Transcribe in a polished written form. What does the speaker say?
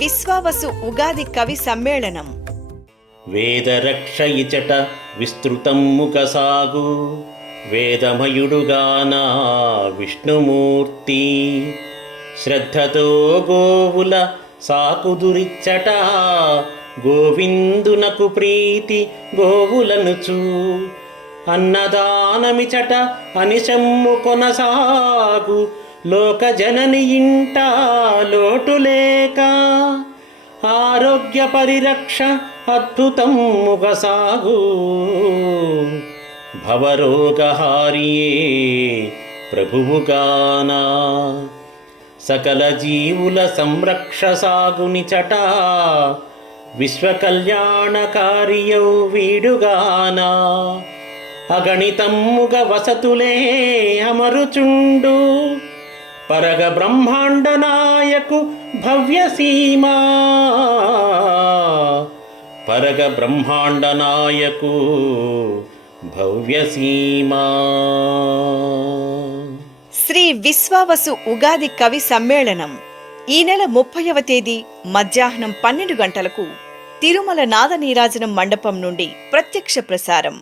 విశ్వావసు ఉగాది కవి సమ్మేళనం. వేదరక్ష ఇచట విస్తృతమ్ముగసాగు వేదమయుడుగానా విష్ణుమూర్తి. శ్రద్ధతో గోవుల సాకుదురిచ్చట గోవిందునకు ప్రీతి గోవులనుచు. అన్నదానమిచట అనిశమ్ము కొనసాగు లోక జనని ఇంట లోటులేక. ఆరోగ్య పరిరక్ష అద్భుతముగసాగు భవరోగహారియే ప్రభువుగానా. సకల జీవుల సంరక్ష సాగునిచట విశ్వకల్యాణకారియౌ వీడుగానా. అగణితమ్ముగ వసతులే అమరుచుండు పరగ బ్రహ్మాండ నాయకు భవ్యసీమా. పరగ బ్రహ్మాండ నాయకు భవ్యసీమా. శ్రీ విశ్వావసు ఉగాది కవి సమ్మేళనం ఈ నెల 30వ తేదీ మధ్యాహ్నం 12 గంటలకు తిరుమల నాద నీరాజనం మండపం నుండి ప్రత్యక్ష ప్రసారం.